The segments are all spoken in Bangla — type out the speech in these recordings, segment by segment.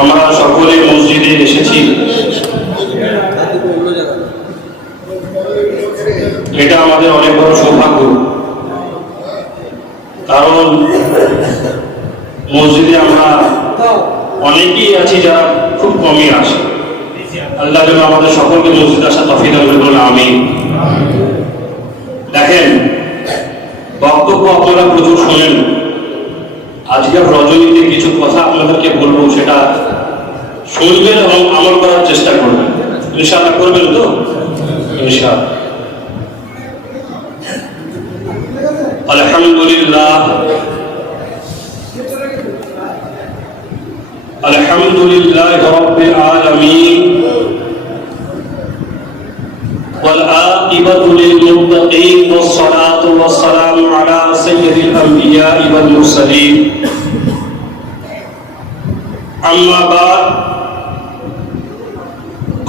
আমরা সকলে মসজিদে এসেছি, এটা আমাদের অনেক বড় সৌভাগ্য। কারণ মসজিদে আমরা অনেকেই আছি যারা খুব কমই আসে। আল্লাহ যেন আমাদের সকলকে মসজিদে আসা তৌফিক দান করুন, আমিন। দেখেন, বক্তব্য আপনারা প্রচুর শোনেন। আজকের রজনীতে কিছু কথা আপনাদেরকে বলবো, সেটা শুনবেন এবং আমল করার চেষ্টা করবেন। ইনশাআল্লাহ করবেন তো? ইনশাআল্লাহ। আলহামদুলিল্লাহ, আলহামদুলিল্লাহ রাব্বিল আলামিন ওয়াল আকিবাতু লিল মুত্তাকিন ওয়াস সালাতু ওয়াস সালামু আলা সাইয়্যিদিল আমবিয়া ওয়াল মুরসালিন। আম্মা বা'দ,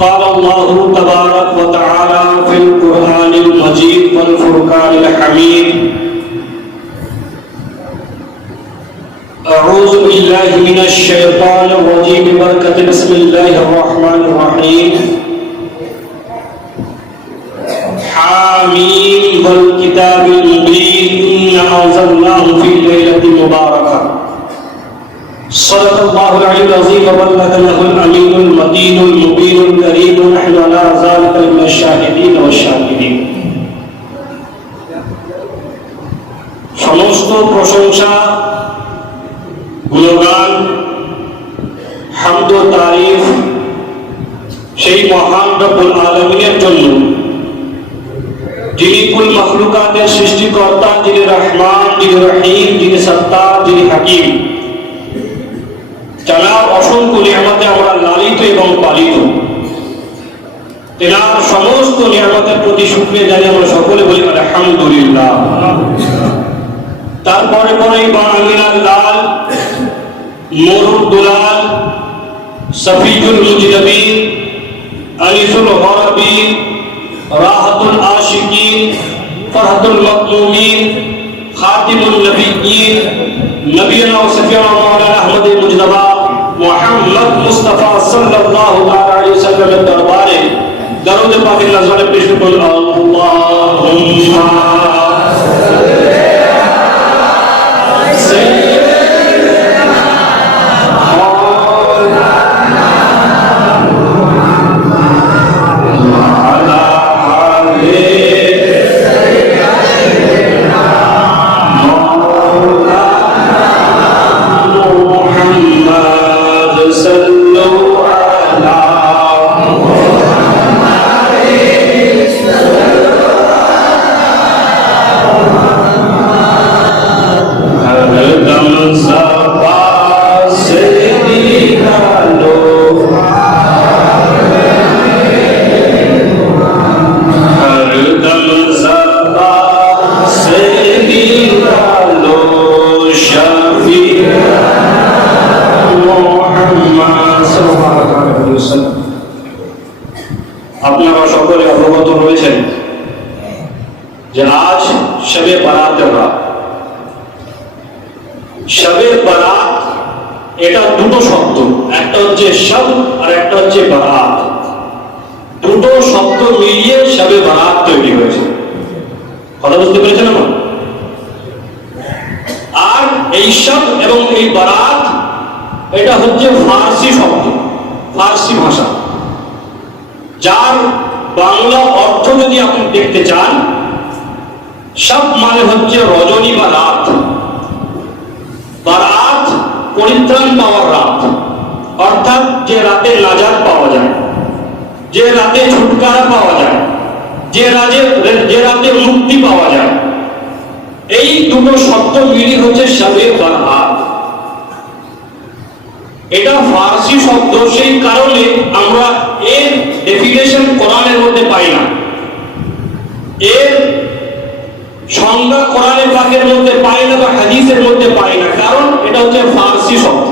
قال الله تبارك وتعالى في القرآن المجيد والفرقان الحميد: أعوذ بالله من الشيطان الرجيم بركة بسم الله الرحمن الرحيم. حاميم والكتاب المبين إنا أنزلناه في ليلة مباركة. صدق الله العلي العظيم وبلغنا الأمين المتين المبين الكريم ونحن على ذلك من الشاهدين والشاكرين. সমস্ত প্রশংসা, গুণগান, হামদ ও তারিফ সেই মহান রব্বুল আলামিনের জন্য, যিনি কুল মাখলুকাতের সৃষ্টিকর্তা, যিনি রহমান, যিনি রহিম, যিনি সত্তার, যিনি হাকিম। যার অসংখ্য নিয়ামতে আমরা লালিত এবং পালিত। তেনার সমস্ত নিয়ামতের প্রতি শুকরিয়া জানিয়ে আমরা সকলে বলি আলহামদুলিল্লাহ। তারপরে পরে বামিনাল লাল, মরুদ দুলাল, সফিজুল মুজনবিন, আনিসুল গরাবিন, রাহাতুল আশিকিন, ফরহাতুল মাকমুমিন, খাতিমুন নবিয়্যিন, নবিয়না ওয়া সফিয়ানা মাওলানা আহমদ মুজতবা মুহাম্মদ মুস্তাফা সাল্লাল্লাহু আলাইহি ওয়াসাল্লামের দরবারে দরুদ পাকের নজরে পেশ করুন। আল্লাহুম্মা আপনারা সকলে অবগত রয়েছেন যে আজ শবে বারাতের রাত। শবে বারাত এটা দুটো শব্দ, একটা হচ্ছে শব আর একটা হচ্ছে বারাত। দুটো শব্দ মিলিয়ে শবে বারাত তৈরি হয়েছে। কথা বুঝতে পেরেছেন না? আর এই শব এবং এই বারাত এটা হচ্ছে ফার্সি শব্দ, ফার্সি ভাষা, যার বাংলা অর্থ যদি আপনি দেখতে চান, শব মানে হচ্ছে রজনী বা রাত, বারাত পরিত্রাণ পাওয়ার রাত, অর্থাৎ যে রাতে নাজাত পাওয়া যায়, যে রাতে ছুটকারা পাওয়া যায়, যে রাতে মুক্তি পাওয়া যায়। এই দুটো শব্দ মিলি হচ্ছে শবে বারাত। এটা ফার্সি শব্দ, সেই কারণে আমরা এর ডেফিনেশন কোরআনের মধ্যে পাই না, এর সংজ্ঞা কোরআনে পাকের মধ্যে পাই না বা হাদিসের মধ্যে পাই না, কারণ এটা হচ্ছে ফার্সি শব্দ।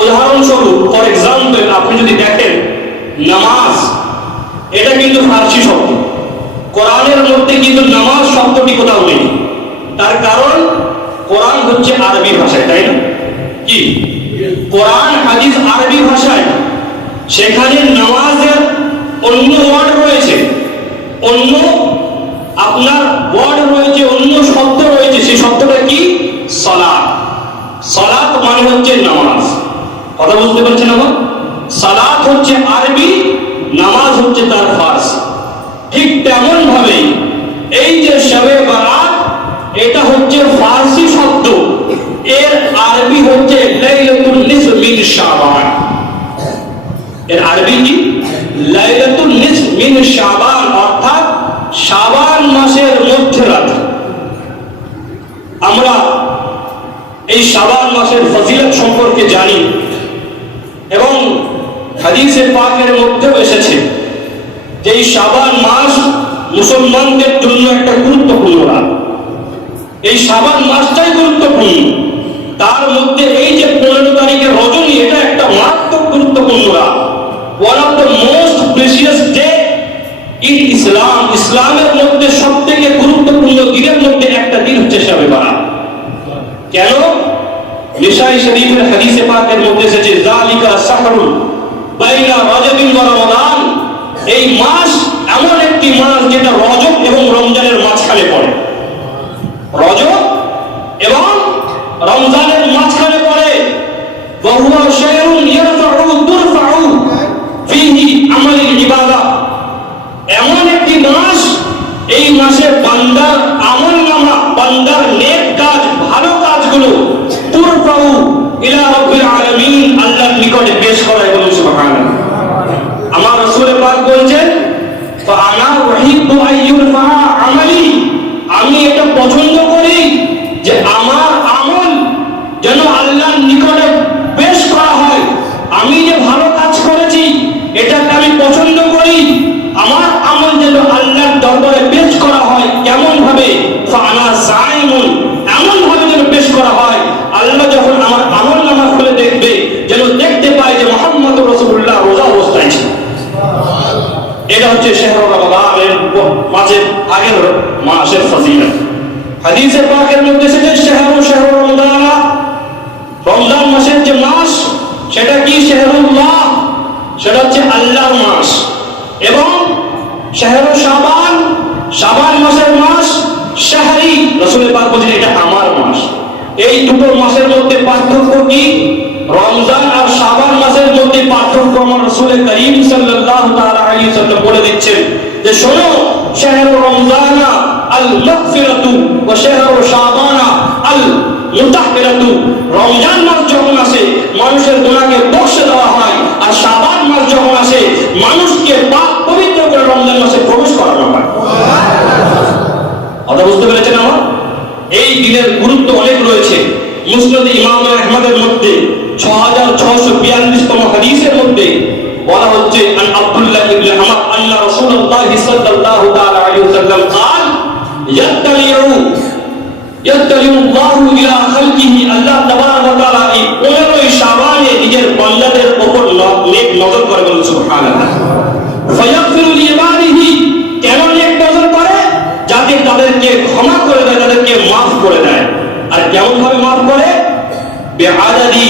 উদাহরণস্বরূপ, ফর এক্সাম্পল, আপনি যদি দেখেন নামাজ, এটা কিন্তু ফার্সি শব্দ। কোরআনের মধ্যে কিন্তু নামাজ শব্দটি কোথাও নেই। তার কারণ কোরআন হচ্ছে আরবি ভাষায়, তাই না? কি কোরআন হাদিস আরবি ভাষায়, সেখানে নামাজের অন্য ওয়ার্ড রয়েছে, অন্য আপনার ওয়ার্ড রয়েছে, অন্য শব্দ রয়েছে। সেই শব্দটা কি? সালাত। সালাত মানে হচ্ছে নামাজ। কথা বুঝতে পারছেন আমার? সালাত হচ্ছে আরবি, নামাজ হচ্ছে তার ফার্সি। ঠিক তেমন ভাবে এই যে শবে বারাত, এটা হচ্ছে ফার্সি শব্দ, এর আরবি হচ্ছে লাইলাতুল নিসফ মিন শাবান। এর আরবি কি? লাইলাতুল নিসফ মিন শাবান, অর্থাৎ শাবান মাসের মধ্যরাত। আমরা এই শাবান মাসের ফজিলত সম্পর্কে জানি এবং হাদিসে পাকের মধ্যেও এসেছে যে এই শাবান মাস মুসলমানদের জন্য একটা গুরুত্বপূর্ণ রাত। এই শাবান মাসটাই গুরুত্বপূর্ণ। তার মধ্যে এই যে 15 তারিখের রজনী, এটা একটা মারাত্মক গুরুত্বপূর্ণ রাত। One of the most precious day in Islam. ইসলামের মধ্যে সব থেকে গুরুত্বপূর্ণ দিনের মধ্যে একটা দিন হচ্ছে শবে বারাত। কেন? নিসাই শরীফের হাদিসে পাকের মধ্যে এসেছে যালিকা সাহরুন বাইনা রজবিন ওয়া রমাদান। এই মাস এমন একটি মাস যেটা রজব এবং রমজানের মাঝখানে পড়ে। রজব এবং রমজানের মাঝখানে পড়ে। ওয়া হুয়া শাহরুন ইয়ারফাউ তুরফাউ ফীহি আমালিল ইবাদা। এমন একটি মাস, এই মাসে বান্দার আমলনামা, বান্দার নেক কাজ, ভালো কাজগুলো তুরফাউ ইলা রাব্বিল আলামিন, আল্লাহর নিকটে পেশ করা হয়। বলুন সুবহানাল্লাহ। আমার রাসূল পাক বলেন, ফাআনা উহিব্বু আইয়ুরফা আমালি, আমি এটা পছন্দ করি যে আমার আমল যেন আল্লাহর নিকটে পেশ করা হয়। আমি যে ভালো কাজ করেছি এটাকে আমি পছন্দ করি, আমার আমল যেন আল্লাহর দরবারে পেশ করা হয়। কেমন ভাবে? ফাআনা সাইমুন, এমন ভাবে যেন পেশ করা হয় আল্লাহ যখন আমার আমলনামা খুলে দেখবে যেন দেখতে পায় যে মুহাম্মদুর রাসূলুল্লাহ রোজা অবস্থায় ছিল। এটা হচ্ছে শাহরুর রমাদানের মাসের আগের মাসের ফজিলত। হাদিসে পাকের মধ্যে এসেছে শাহরুর রমাদান, রমজান মাসের যে মাস সেটা কি? শাহরুল্লাহ, সেটা হচ্ছে আল্লাহর মাস। এবং শাহরুর শাবান, শাবান মাসের মাস শাহরি, রাসূল পাক বলেন এটা আমার মাস। এই দুটো মাসের মধ্যে পার্থক্য কি? রমজান আর শাবান মাসের মধ্যে পার্থক্য আমার রাসূল করিম সাল্লাল্লাহু তাআলা আলাইহি ওয়াসাল্লাম বলে দিচ্ছেন যে শোনো, শাহরু রমজানা আল মাগফিরাতু ওয়া শাহরু শাবানা আল মুতাহহিরাতু। রমজান মাস যখন আসে মানুষের গুনাহকে বখশে দেওয়া হয়, আর শাবান মাস যখন আসে মানুষকে পাক পবিত্র করে রমজান মাসে প্রবেশ করানো হয়। কথা বুঝতে পেরেছেন আমার? এই দিনের গুরুত্ব অনেক রয়েছে। মুসনাদ ইমাম আহমদের মধ্যে 6642তম হাদিসের মধ্যে বলা হচ্ছে, আন আব্দুল্লাহ ইবনে আমর আন্না রাসূলুল্লাহ সাল্লাল্লাহু তাআলা আলাইহি ওয়াসাল্লাম قال ইয়াত্তালিউ আল্লাহু ইলা খালকিহি, আল্লাহ তাবারাক ওয়া তাআলা এই 15 শাবানে নিজের বান্দাদের উপর নেক নজর করে। বলুন সুবহানাল্লাহ। ফায়াগফিরু লিইবাদিহি, কেন নেক নজর করে? যাতে তাদেরকে ক্ষমা করে দেয়, তাদেরকে মাফ করে দেয়। আর কেমন ভাবে মাফ করে? বিআদাদি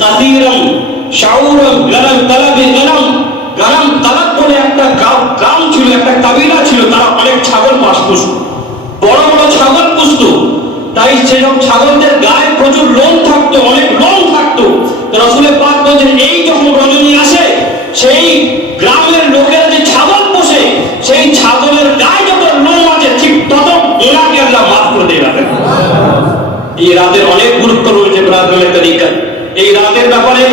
কাসীরাম শাউরাম গানাম তালাবি গানাম। গানাম তালাব বলে একটা গ্রাম ছিল, একটা কাবিলা ছিল, তারা অনেক ছাগল পুষত, বড় বড় ছাগল পুষত। তাই সেসব ছাগলদের গায়ে প্রচুর লোম থাকতো, অনেক লোম থাকতো। তো রাসূল পাক বলেন এই যখন রজনী আসে, সেই গ্রামের লোকেরা যে ছাগল পোষে, সেই ছাগলের গায়ে যত লোম আছে ঠিক তত গুনাহকে আল্লাহ মাফ করে দেয় রাতে। এই রাতের অনেক গুরুত্ব রয়েছে ব্রাহ্মণের তরিকা। এই রাতের ব্যাপারে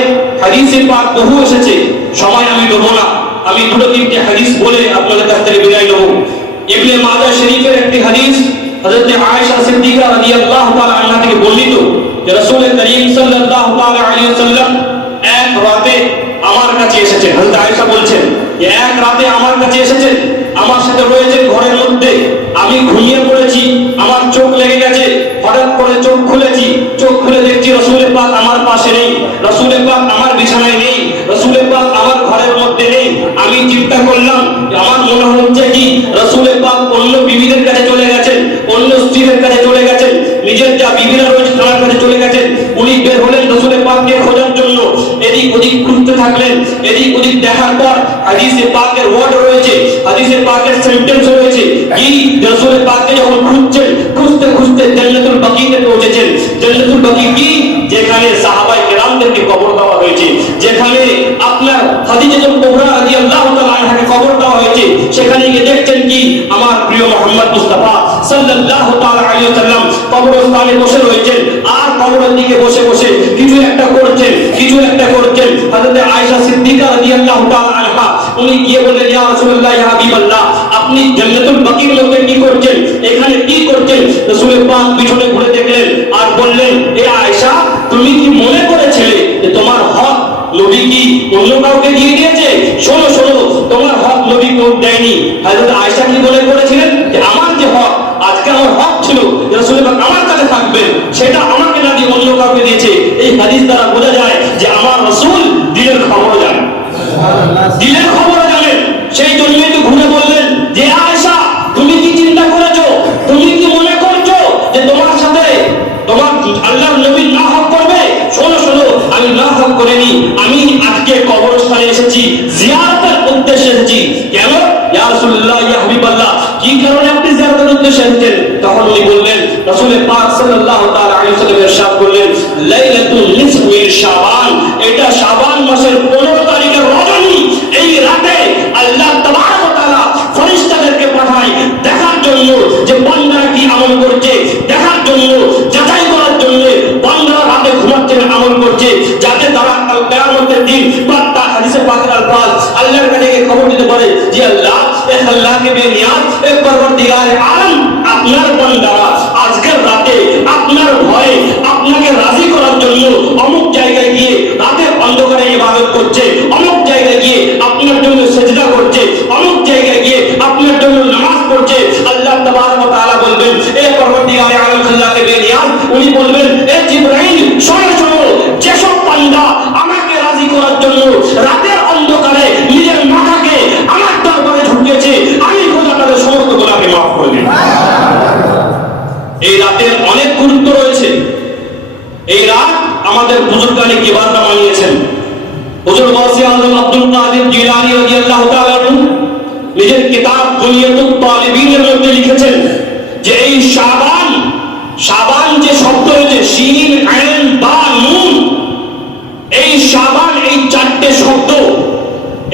হাদিসে পাক বহু এসেছে, সময় আমি দেব না। আমি দুটো তিনটে হাদিস বলে আপনাদের কাছ থেকে বিদায় নেব। ইবনে মাজাহ শরীফের একটি হাদিস হযরত আয়েশা সিদ্দিকা রাদিয়াল্লাহু তাআলা আনহা থেকে বর্ণিত যে রাসূল করিম সাল্লাল্লাহু তাআলা আলাইহি ওয়াসাল্লাম এক রাতে আমার কাছে এসেছেন। হযরত আয়েশা বলছেন যে এক রাতে আমার কাছে এসেছেন, আমার সাথে রয়েছে ঘরের মধ্যে। আমি ঘুমিয়ে পড়েছি, আমার চোখ লেগে গেছে। হঠাৎ করে চোখ খুলেছি, চোখ খুলে দেখছি রাসূল পাক আমার পাশে নেই, রাসূল পাক আমার বিছানায় নেই, রাসূল পাক আমার ঘরের মধ্যে নেই। আমি চিন্তা করলাম, আমার মনে হচ্ছে কি রাসূল পাক অন্য বিবিদের কাছে চলে গেছেন, অন্য স্ত্রীদের কাছে চলে গেছেন, নিজের যা বিবিরা রয়েছে তার কাছে চলে গেছেন। উনি বের হলেন রাসূল পাককে খোঁজার জন্য, এদিক ওদিক খুঁজতে থাকলেন। এদিক ওদিক দেখার পর হাদিসে পাকের ওয়ার্ড রয়েছে, হাদিসে পাকের সেন্টেন্স রয়েছে কি রাসূল পাককে যখন খুঁজছেন, খুঁজতে খুঁজতে জান্নাতুল বাকিতে পৌঁছেছেন। জান্নাতুল বাকি কি? যেখানে সাহাবায়ে কেরামদেরকে কবর দেওয়া হয়েছে, যেখানে আপনার খাদিজাতুল কুবরা রাদিয়াল্লাহু তাআলা আনহাকে কবর দেওয়া হয়েছে। সেখানে গিয়ে দেখছেন কি আমার প্রিয় মুহাম্মদ মুস্তাফা সাল্লাল্লাহু তাআলা আলাইহি ওয়াসাল্লাম কবরস্থানে বসে রয়েছেন, আর কবরের দিকে বসে বসে কিছু একটা করছেন, কিছু একটা করছেন। হযরত আয়েশা সিদ্দিকা রাদিয়াল্লাহু তাআলা আনহা উনি গিয়ে বললেন, ইয়া রাসূলুল্লাহ, ইয়া হাবিবাল্লাহ, আপনি জান্নাতুল বাকির মধ্যে কি করছেন, এখানে কি করছেন? রাসূল পাক পিছনে ঘুরে দেখলেন আর বললেন, এ আয়েশা, তুমি কি মনে করেছিলে যে তোমার হক নবী কি অন্য কাউকে দিয়ে দিয়েছে? শোনো শোনো, তোমার হক নবী কেউ দেয়নি। হযরত আয়েশা কি মনে করেছিলেন যে আমার যে হক, আজকে আমার হক ছিল রাসূল পাক আমার কাছে থাকবেন, সেটা আমাকে না দিয়ে অন্য কাউকে দিয়েছে। এই হাদিস দ্বারা বোঝা যায় যে আমার রাসূল দিলের খবর জানেন, দিলের খবর জানেন। সেই জন্যই তো ঘুরে বললেন যে আয়েশা, তুমি কি চিন্তা করেছো, তুমি কি মনে করছো যে তোমার সাথে তোমার আল্লাহর নবী না হক করবে? শোনো শোনো, আমি না হক করিনি, আমি আজকে কবরস্থানে এসেছি, জিয়ারতের উদ্দেশ্যে এসেছি। কেন? ইয়া রাসূলুল্লাহ, ইয়া হাবিবাল্লাহ, কি কারণে আপনি জিয়ারতের উদ্দেশ্যে এসেছেন? তখন উনি বললেন, রাসূল পাক সাল্লাল্লাহু তাআলা আলাইহি ওয়াসাল্লাম ইরশাদ করলেন, লাইলাতুল নিসফ মিন শাবান, এটা শাবান মাসের 15 তারিখের রজনী। এই রাতে আল্লাহ তাবারক ওয়া তাআলা ফেরেশতাদেরকে পাঠায় দেখার জন্য যে বান্দারা কি আমল করছে, দেখার জন্য, যাচাই করার জন্য বান্দারা রাতে ঘুমাচ্ছেন, আমল করছে, যাতে তারা কাল কিয়ামতের দিন বার্তা হাদিসে পাকের আলফাজ আল্লাহর কাছে খবর দিতে পারে যে আল্লাহ, এ আল্লাহ কে বেনিয়াজ, এ পরওয়ারদিগার আলম, আপনার বান্দারা আজকের রাতে আপনার ভয়ে আপনাকে রাজি করার জন্য অমুক জায়গায় গিয়ে রাতের অন্ধকারে ইবাদত করছে, অমুক জায়গায় গিয়ে আপনার জন্য সেজদা করছে, অমুক জায়গায় গিয়ে আপনার জন্য নামাজ পড়ছে। আল্লাহ তাবারক ওয়া তাআলা বলবেন, এ পরওয়ারদিগার আলম আল্লাহ কে বেনিয়াজ, উনি বলবেন, এ জিবরাইল, শোনো শোনো, যেসব বান্দা আমাকে রাজি করার জন্য রাতের অন্ধকারে নিজের মাথাকে আমার দরবারে ঝুঁকিয়েছে, আমি খোদা তাদের সমস্ত গুনাহকে মাফ করে দিই। এই রাতের অনেক গুরুত্ব রয়েছে। এই রাত আমাদের বুজুর্গানে কিবাররা মানিয়েছেন। হুজুর গাউসে আজম আব্দুল কাদের জিলানী রাদিয়াল্লাহু তাআলা নিজের কিতাব কুনিয়াতুত তালিবিনের মধ্যে লিখেছেন যে এই শাবান, শাবান যে শব্দ হয়েছে শিন, আইন, বা, নুন, এই শাবান, এই চারটে শব্দ,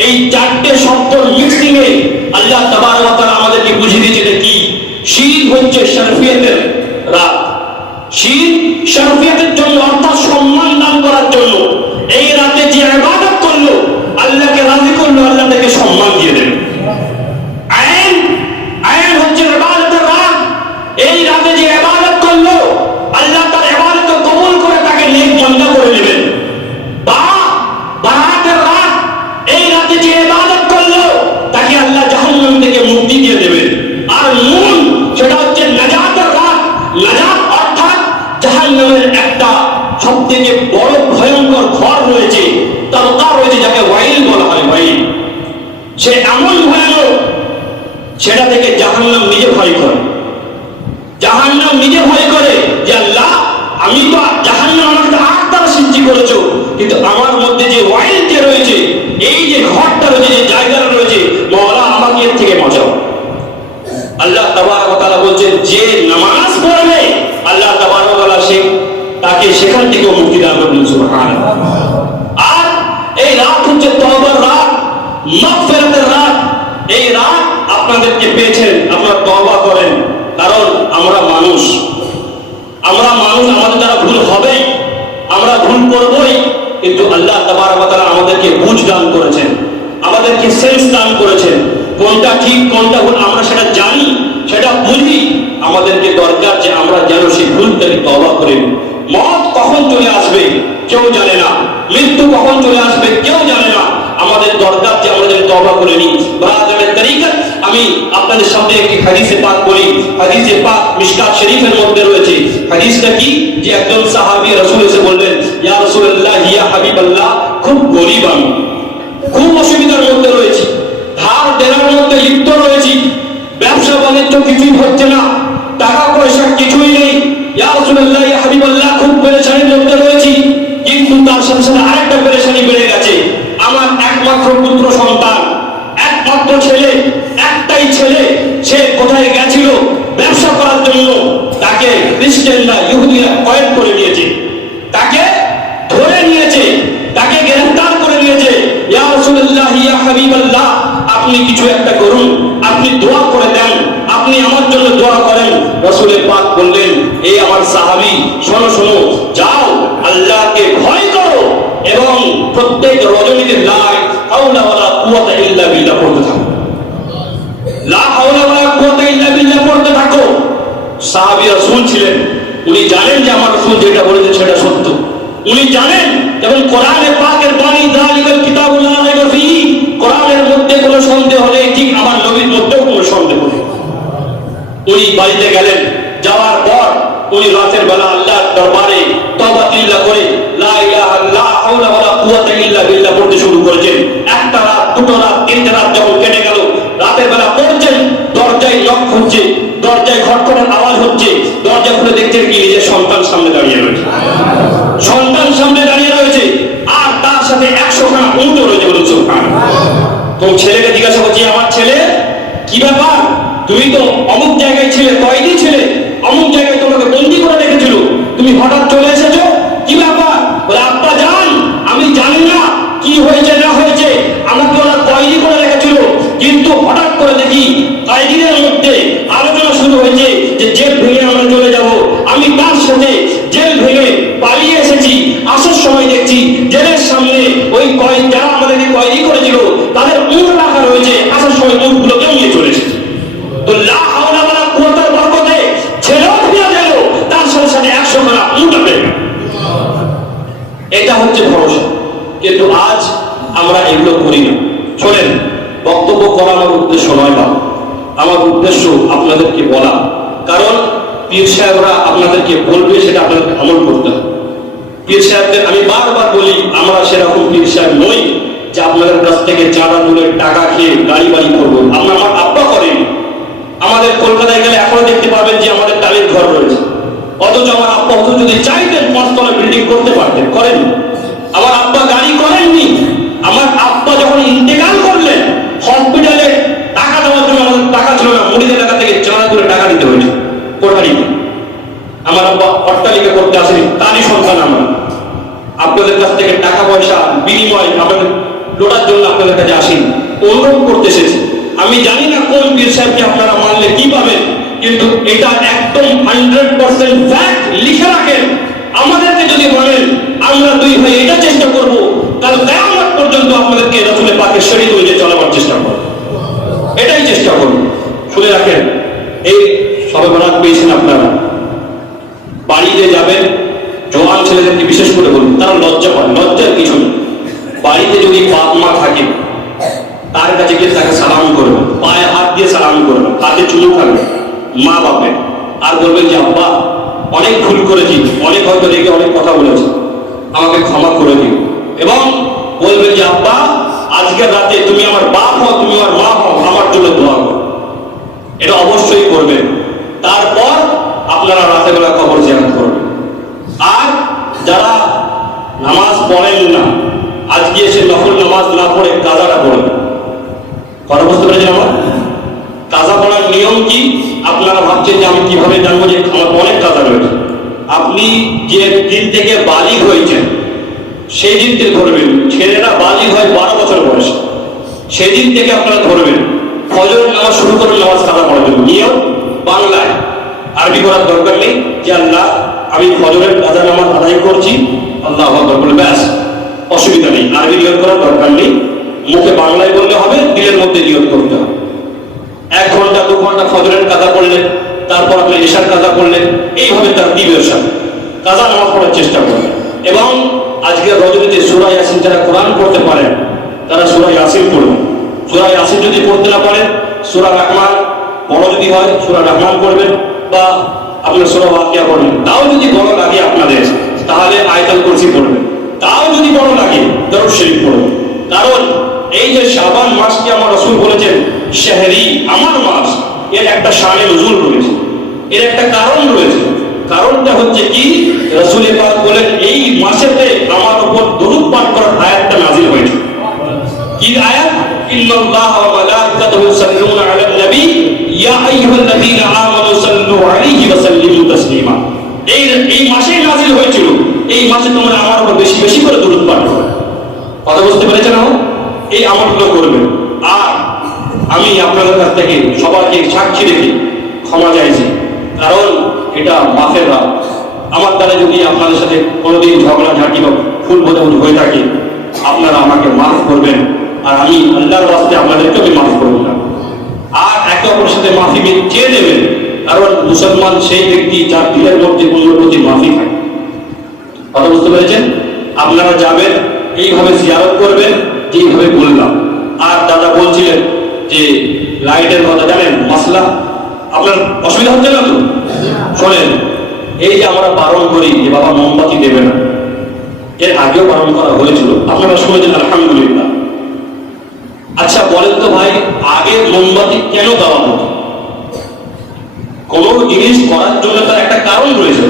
এই চারটে শব্দর মিক্সিং এ আল্লাহ তাবারক ওয়া তাআলা আমাদেরকে বুঝিয়ে দিয়েছে এটা কি। শিন হচ্ছে শরফিয়তের রাত, শিন শরফিয়তের জন্য, অর্থাৎ সম্মান দান করার জন্য। এই রাতে যে ইবাদত করলো, আল্লাহকে রাজি করলো, আল্লাহ তাকে সম্মান দিয়ে দেন। আইন, আইন হচ্ছে ইবাদতের রাত। এই রাতে যে ইবাদত করলো, আল্লাহ তার ইবাদত কবুল করে তাকে নেক বান্দা করে নেবেন। বা, বারাতের রাত, এই রাতে যে ইবাদত করলো তাকে আল্লাহ জাহান্নাম থেকে মুক্তি দিয়ে দেবেন। আর নুন, সেটা হচ্ছে নাজাতের রাত। নাজাত অর্থাৎ জাহান্নামের একটা সবথেকে বড় ভয়ঙ্কর ঘর রয়েছে, তারকা রয়েছে, যাকে ওয়াইল বলা হয়। ওয়াইল সে এমন ভয়ানক, সেটা থেকে জাহান্নাম নিজে ভয় করে। জাহান্নাম নিজে ভয় করে যে আল্লাহ, আমি তো জাহান্নাম আমাকে আগ দ্বারা সৃষ্টি করেছো, কিন্তু আমার মধ্যে যে ওয়াইল যে রয়েছে, এই যে ঘরটা রয়েছে, যে জায়গাটা রয়েছে, মওলা আমাকে এর থেকে বাঁচাও। আল্লাহ তাবারক ওয়া তাআলা বলছেন, যে নামাজ পড়বে আল্লাহ তাবারক ওয়া তাআলা তাকে সেখান থেকে মুক্তি দান করবেন। সুবহানাল্লাহ। আর এই রাত হচ্ছে তওবার রাত, মাগফিরাতের রাত। এই রাত আপনাদেরকে পেয়েছেন, আপনারা তওবা করেন, কারণ আমরা মানুষ, আমাদের দ্বারা ভুল হবেই, আমরা ভুল করবই, কিন্তু আল্লাহ তাবারক ওয়া তাআলা আমাদেরকে বুঝ দান করেছেন, আমাদেরকে সেন্স দান করেছেন, কোনটা ঠিক কোনটা ভুল আমরা সেটা জানি, সেটা বুঝি। আমাদেরকে দরকার যে আমরা যেন সেই ভুল থেকে তওবা করি। মত কখন চলে আসবে কেউ জানে না, মৃত্যু কখন চলে আসবে কেউ জানে না। আমাদের দরকার যে আমরা যেন তওবা করে নিই। বারাকাতুল তরিকত, আমি আপনাদের সামনে একটি হাদিসে পাক বলি। হাদিসে পাক মিশকাত শরীফের মধ্যে রয়েছে। হাদিসটা কি? যে একজন সাহাবী রাসূল এসে বললেন, ইয়া রাসূলুল্লাহ, ইয়া হাবিবাল্লাহ, খুব গরীব আমি, খুব অসুবিধার মধ্যে রয়েছি, ধার দেনার মধ্যে লিপ্ত রয়েছি, ব্যবসা বাণিজ্য কিছুই হচ্ছে না, টাকা পয়সা কিছুই নেই। ইয়া রাসূলুল্লাহ, ইয়া হাবিবাল্লাহ, খুব পেরেশানির মধ্যে রয়েছি। হাবিবাল্লাহ, আপনি কিছু একটা করুন, আপনি দোয়া করে দেন, আপনি আমার জন্য দোয়া করেন। রাসূল পাক বললেন, এই আমার সাহাবী, শোনো শোনো, যাও আল্লাহকে ভয় করো এবং প্রত্যেক রজনীতে লা হাওলা ওয়ালা কুওয়াতা ইল্লা বিল্লাহ পড়তে থাকো, লা হাওলা ওয়ালা কুওয়াতা ইল্লা বিল্লাহ পড়তে থাকো। সাহাবী রাসূল ছিলেন, উনি জানেন যে আমার রাসূল যেটা বলেছে সেটা সত্য, উনি জানেন। এবং কোরআনে পাকের বাণী, যালিকাল কিতাবু লা রাইবা ফীহি, কোরআনের মধ্যে কোনো সন্দেহ নেই, ঠিক আমার নবীর মধ্যেও কোনো সন্দেহ নেই। উনি বাড়িতে গেলেন, যাওয়ার পর উনি রাতের বেলা আল্লাহর দরবারে তওবা তিল্লা করে লা ইলাহা লা হাওলা ওয়ালা কুওয়াতা ইল্লা বিল্লাহ পড়তে শুরু করেছেন। একটা রাত, দুটো রাত, তিনটে রাত যখন কেটে গেল, রাতের বেলা পড়ছেন, দরজায় নক হচ্ছে, দরজায় খটখটার আওয়াজ হচ্ছে, দরজা খুলে দেখছেন কি নিজের সন্তান সামনে দাঁড়িয়ে রয়েছে, সন্তান সামনে দাঁড়িয়ে রয়েছে, আর তার সাথে 100 খানা উট রয়েছে। বলুন সুবহানাল্লাহ। তো ছেলেকে জিজ্ঞাসা করছি, আমার ছেলে কি ব্যাপার, তুমি তো অমুক জায়গায় ছিলে, কয়েদি ছিলে, অমুক জায়গায় তোমাকে বন্দী করে রেখেছিল, তুমি হঠাৎ চলে এসেছো, কি ব্যাপার? বলে, আব্বা জান, আমি জানি না কি হয়েছে না হয়েছে, আমাকে ওরা কয়েদি করে রেখেছিল, কিন্তু হঠাৎ করে দেখি কয়েদিদের মধ্যে আলোচনা শুরু হয়েছে যে জেল ভেঙে আমরা চলে যাব। আমি তার সাথে জেল ভেঙে পালিয়ে এসেছি, আসার সময় দেখছি জেলের সামনে ওই যারা আমাদেরকে কয়েদি করেছিল তাদের উট রাখা রয়েছে, আসার সময় উটগুলোকে নিয়ে চলে এসেছে। তো লা হাওলা ওয়ালা কুওয়াতার বরকতে ছেলেও ফিরে গেল, তার সাথে সাথে 100 খানা উট হবে। এটা হচ্ছে ভরসা। কিন্তু আজ আমরা এগুলো করি না। শোনেন, বক্তব্য করা আমার উদ্দেশ্য নয় না, আমার উদ্দেশ্য আপনাদেরকে বলা, কারণ পীর সাহেবরা আপনাদেরকে বলবে সেটা আপনাদেরকে আমল করতে হবে। পীর সাহেবদের আমি বারবার বলি, আমরা সেরকম পীর সাহেব নই যে আপনাদের কাছ থেকে চাঁদা তুলে টাকা খেয়ে গাড়ি বাড়ি করবো। আমার আব্বা করেন। আমাদের কলকাতায় গেলে এখনো দেখতে পাবেন যে আমাদের টালির ঘর রয়েছে, অথচ আমার আব্বা হয়তো যদি চাইতেন 5 তলা বিল্ডিং করতে পারতেন, করেন। আমার আব্বা গাড়ি করেননি। আমার আব্বা যখন ইন্তেকাল করলেন, হসপিটালে টাকা দেওয়ার জন্য আমাদের টাকা ছিল না, মুড়িদের টাকা থেকে চাঁদা তুলে টাকা দিতে হয়েছে কোঠারিতে। আমার আব্বা অট্টালিকা করতে আসেনি, তারই সন্তান আমরা। আপনাদের কাছ থেকে টাকা পয়সা বিনিময় আপনাদের লোটার জন্য আপনাদের কাছে আসেনি, অনুরোধ করতে এসেছি। আমি জানি না কোন পীর সাহেবকে আপনারা মানলে কি পাবেন, কিন্তু এটা একদম 100% ফ্যাক্ট লিখে রাখেন। আমাদেরকে যদি বলেন, আমরা দুই ভাই এটা চেষ্টা করব, তাহলে কিয়ামত পর্যন্ত আপনাদেরকে রাসূলের পাকের শরীয়ত অনুযায়ী চলাবার চেষ্টা করব, এটাই চেষ্টা করব। শুনে রাখেন, এই সবে বরাত পেয়েছেন আপনারা, বাড়িতে যাবেন, জওয়ান ছেলেদেরকে বিশেষ করে বলুন, তারা লজ্জা পায়, লজ্জার কিছু নেই। বাড়িতে যদি বাপ মা থাকে, তার কাছে গিয়ে তাকে সালাম করবেন, পায়ে হাত দিয়ে সালাম করবেন, হাতে চুমু খাবেন মা বাপের, আর বলবেন যে আব্বা অনেক ভুল করেছি, অনেক হয়তো রেগে অনেক কথা বলেছি, আমাকে ক্ষমা করে দিও। এবং বলবেন যে আব্বা, আজকের রাতে তুমি আমার বাপ হও, তুমি আমার মা হও, আমার জন্য দোয়া করো। এটা অবশ্যই করবেন। তারপর আপনারা রাতের বেলা কবর জিয়ারত করবেন। আর যারা নামাজ পড়েন না, আজকে এসে নফল নামাজ না পড়ে কাজাটা পড়েন। কথা বুঝতে পেরেছেন? আমার কাজা পড়ার নিয়ম কি? আপনারা ভাবছেন যে আমি কিভাবে জানবো যে আমার অনেক কাজা রয়েছে। আপনি যে দিন থেকে বালিগ হয়েছেন সেই দিন থেকে ধরবেন। ছেলেরা বালিগ হয় 12 বছর বয়সে, সেদিন থেকে আপনারা ধরবেন। ফজরের নামাজ শুরু করবেন নামাজ কাজা পড়ার জন্য। নিয়ম বাংলায়, আরবি করার দরকার নেই। যে আল্লাহ, আমি ফজরের কাজা নামাজ আদায় করছি, আল্লাহু আকবার বলে ব্যাস, অসুবিধা নেই। আরবি নিয়ত করার দরকার নেই, মুখে বাংলায় বললে হবে, দিলের মধ্যে নিয়ত করতে হবে। 1 ঘন্টা 2 ঘন্টা ফজরের কাজা পড়লেন, তারপর আপনি এশার কাজা পড়লেন, এইভাবে তার দিবের সাথে কাজা নামাজ পড়ার চেষ্টা করবেন। এবং আজকের রজনীতে সূরা ইয়াসিন যারা কোরআন পড়তে পারেন তারা সূরা ইয়াসিন পড়বেন। সূরা ইয়াসিন যদি পড়তে না পারেন, সূরা রহমান, বড় যদি হয় সূরা রহমান পড়বেন, বা আপনার সূরা ওয়াকিয়া পড়বেন। তাও যদি বড় লাগে আপনাদের, তাহলে আয়াতুল কুরসি পড়বেন। তাও যদি বড় লাগে, দরুদ শরীফ পড়বেন। কারণ এই যে শাবান মাসকে আমার রাসূল বলেছেন শাহরি, আমার মাস, এর একটা শানে নুজুল রয়েছে, এর একটা কারণ রয়েছে। কারণটা হচ্ছে কি, রাসূল পাক বলেন এই মাসেতে আমার উপর দরুদ পাঠ করার আয়াতটা নাযিল হয়েছে। কি আয়াত? ইন্নাল্লাহা ওয়া মালাইকাতাহু ইউসাল্লুনা আলান নবী ইয়া আইয়ুহাল্লাযীনা আমানু সাল্লু আলাইহি ওয়া সাল্লিমু তাসলিমা। এই মাসে নাযিল হয়েছিল, এই মাসে তোমরা আমার উপর বেশি বেশি করে দরুদ পাঠ করো। কথা বুঝতে পেরেছেন? এই আমলগুলো করবেন। আর আমি আপনাদের কাছ থেকে সবাইকে সাক্ষী রেখে ক্ষমা চাইছি, কারণ এটা মাফের রাত। আমার দ্বারা যদি আপনাদের সাথে কোনোদিন ঝগড়াঝাটি বা ভুল বোঝাবুঝি হয়ে থাকে, আপনারা আমাকে মাফ করবেন, আর আমি আল্লাহর ওয়াস্তে আপনাদেরকে আমি মাফ করব না। আর একে অপরের সাথে মাফি চেয়ে নেবেন, কারণ মুসলমান সেই ব্যক্তি যার দিলের মধ্যে অন্যের প্রতি মাফি থাকে। কথা বুঝতে পেরেছেন? আপনারা যাবেন, এইভাবে জিয়ারত করবেন যেইভাবে বললাম। আর দাদা বলছিলেন যে লাইটের কথা, জানেন মাসলা আপনার অসুবিধা হচ্ছে না তো? শোনেন, এই যে আমরা বারণ করি যে বাবা মোমবাতি দেবে না, এর আগেও বারণ করা হয়েছিল, আপনারা শুনেছেন আলহামদুলিল্লাহ। আচ্ছা বলেন তো ভাই, আগে মোমবাতি কেন দেওয়া হতো? কোন জিনিস করার জন্য তার একটা কারণ রয়েছে।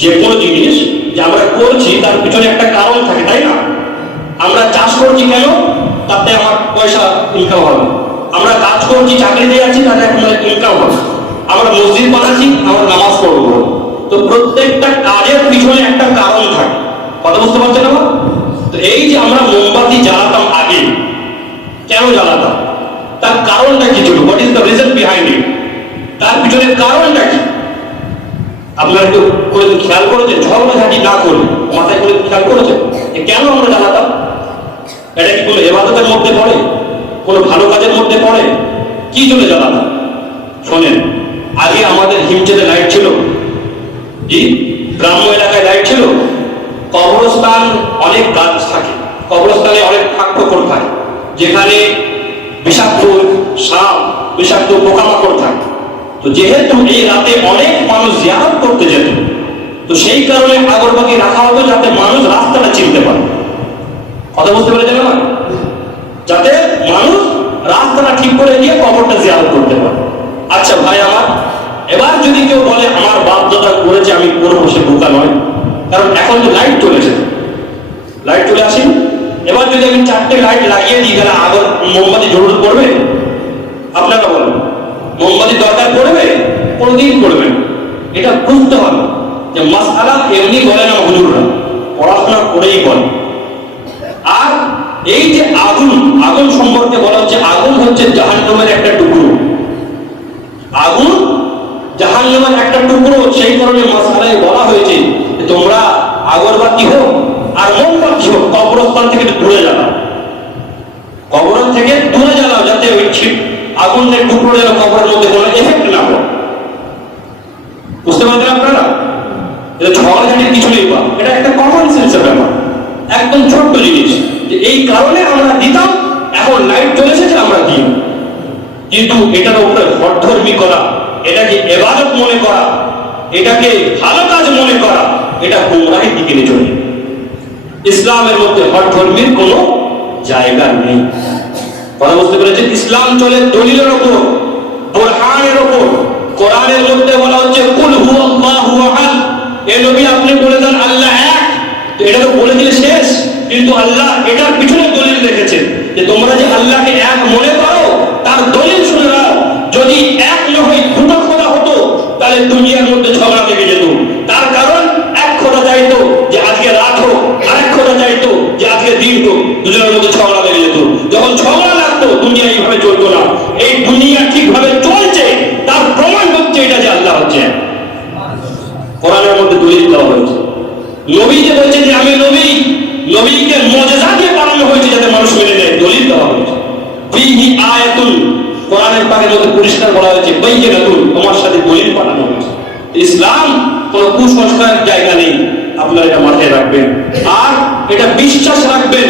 যে কোনো জিনিস যে আমরা করছি তার পিছনে একটা কারণ থাকে, তাই না? আমরা চাষ করছি কেন? তাতে আমার পয়সা ইনকাম হবে। আমরা কাজ করছি, চাকরিতে যাচ্ছি, তাতে আমাদের ইনকাম হবে। আমরা মসজিদ বানাচ্ছি, আমরা নামাজ পড়বো। তো প্রত্যেকটা কাজের পিছনে একটা কারণ থাকে। কথা বুঝতে পারছেন না? তো এই যে আমরা মোমবাতি জ্বালাতাম আগে, কেন জ্বালাতাম? তার কারণটা কি ছিল? What is the reason behind it? তার পিছনে কারণটা কি? আপনারা একটু খেয়াল করেছেন? ঝগড়াঝাটি না করে মাথায় করে খেয়াল করেছেন কেন আমরা জ্বালাতাম? এটা কি কোনো ইবাদতের মধ্যে পড়ে? কোনো ভালো কাজের মধ্যে পড়ে? কি জন্য জ্বালাতাম? শোনেন, আগে আমাদের হিমচেতে লাইট ছিল, জি, গ্রাম্য এলাকায় লাইট ছিল। কবরস্থান অনেক গাছ থাকে, কবরস্থানে অনেক ফাঁকফোকর থাকে, যেখানে বিষাক্ত সাপ, বিষাক্ত পোকামাকড় থাকে। তো যেহেতু এই রাতে অনেক মানুষ জিয়ারত করতে যেত, তো সেই কারণে আগরবাতি রাখা হতো যাতে মানুষ রাস্তাটা চিনতে পারে। কথা বুঝতে পেরেছেন না? যাতে মানুষ রাস্তাটা ঠিক করে গিয়ে কবরটা জিয়ারত করতে পারে। আচ্ছা ভাই আমার, এবার যদি কেউ বলে আমার বাপ দাদা করেছে আমি করবো, সে বোকা নয়। কারণ এখন তো লাইট চলেছে, লাইট চলে আসেন। এবার যদি আমি 4টে লাইট লাগিয়ে দিই, তাহলে আগর মোমবাতি জরুরত পড়বে? আপনারা বলেন, মোমবাতি দরকার পড়বে? কোনদিন পড়বে না। এটা বুঝতে হবে যে মাসআলা এমনি বলে না হুজুররা, পড়াশোনা করেই বলে। আর এই যে আগুন, আগুন সম্পর্কে বলা হচ্ছে আগুন হচ্ছে জাহান্নামের একটা টুকরো। আগুন জাহান্নামের একটা টুকরো, সেই কারণে মাসআলায় বলা হয়েছে যে তোমরা আগরবাতি হোক আর মোমবাতি হোক কবরস্থান থেকে দূরে জ্বালাও, কবর থেকে দূরে জ্বালাও, যাতে ওই আগুনের টুকরো যেন কবরের মধ্যে কোনো এফেক্ট না হয়। বুঝতে পারছেন আপনারা? এটা ঝগড়াঝাটির কিছু নেই, এটা একটা কমন সেন্সের ব্যাপার, একদম ছোট্ট জিনিস। এই কারণে আমরা দিতাম, এখন লাইট চলে এসেছে আমরা দিই। কিন্তু এটার উপরে হঠধর্মী করা, এটাকে ইবাদত মনে করা, এটাকে ভালো কাজ মনে করা, এটা গোমরাহির দিকে নিয়ে চলে। ইসলামের মধ্যে হঠধর্মীর কোনো জায়গা নেই। কথা বুঝতে পেরেছেন? ইসলাম চলে দলিলের উপর, বুরহানের উপর। কোরআনের মধ্যে বলা হচ্ছে কুল হুয়াল্লাহু আহাদ, এ নবী আপনি বলে দেন আল্লাহ এক। তো এটা তো বলে দিলে শেষ, কিন্তু আল্লাহ এটার পিছনে দলিল রেখেছেন যে তোমরা যে আল্লাহকে এক মনে করো তার দলিল শুনে নাও। যদি এক না হয়ে দুটো খোদা হতো তাহলে দুনিয়ার মধ্যে ঝগড়া লেগে যেত। তার কারণ এক খোদা চাইতো যে আজকে রাত হোক, আরেক খোদা চাইতো যে আজকে দিন হোক, দুজনের মধ্যে ঝগড়া লেগে যেত। যখন ঝগড়া লাগতো দুনিয়া এইভাবে চলতো না। এই দুনিয়া ঠিকভাবে চলছে তার প্রমাণ হচ্ছে এটা যে আল্লাহ হচ্ছে। কোরআনের মধ্যে দলিল দেওয়া হয়েছে। নবী যে বলছে যে আমি নবী, নবীকে মুজিজা দিয়ে বানানো হয়েছে যাতে মানুষ মেনে নেয়, দলিল দেওয়া হয়েছে। ফিহি আয়াতুন, কোরআনের পাকের মধ্যে পরিষ্কার বলা হয়েছে বাইয়িনাতুন, তোমার সাথে দলিল বানানো হয়েছে। ইসলাম কোনো কুসংস্কারের জায়গা নেই, আপনারা এটা মাথায় রাখবেন। আর এটা বিশ্বাস রাখবেন,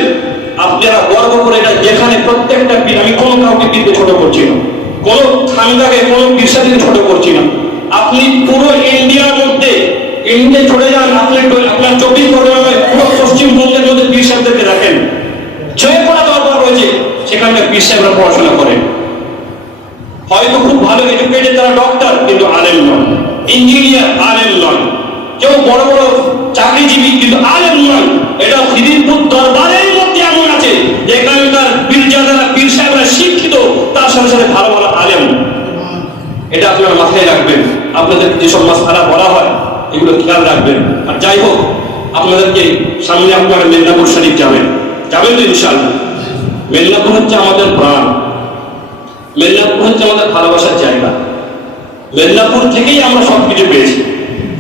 আপনারা গর্ব করে এটা, যেখানে প্রত্যেকটা পীর, আমি কোনো কাউকে পীরকে ছোট করছি না, কোনো খানকাকে কোনো পীরসাদিকে ছোট করছি না। আপনি পুরো ইন্ডিয়ার মধ্যে, ইন্ডিয়া চলে যান, আপনি আপনার 24 পরগনায় পুরো পশ্চিমবঙ্গের মধ্যে পীর সাহেবদেরকে রাখেন, জয়পুরা দরবার রয়েছে, সেখানকার পীর সাহেবরা পড়াশোনা করেন। হয়তো খুব ভালো এডুকেটেড, তারা ডক্টর, কিন্তু আলেম নয়, ইঞ্জিনিয়ার আলেম নয়, কেউ বড় বড় চাকরিজীবী কিন্তু আলেম নয়। এটা খিদিরপুর দরবারের মধ্যে এমন আছে যেখানকার পীরজাদারা, পীর সাহেবরা শিক্ষিত, তার সাথে সাথে ভালো ভালো আলেম। এটা আপনারা মাথায় রাখবেন। আপনাদের যেসব মাসআলা বলা হয় এগুলো খেয়াল রাখবেন। আর যাই হোক, আপনাদেরকে সামনে আপনারা মেদিনীপুর শরীফ যাবেন তো ইনশাআল্লাহ? মেদিনীপুর হচ্ছে আমাদের প্রাণ, মেদিনীপুর হচ্ছে আমাদের ভালোবাসার জায়গা। মেদিনীপুর থেকেই আমরা সবকিছু পেয়েছি।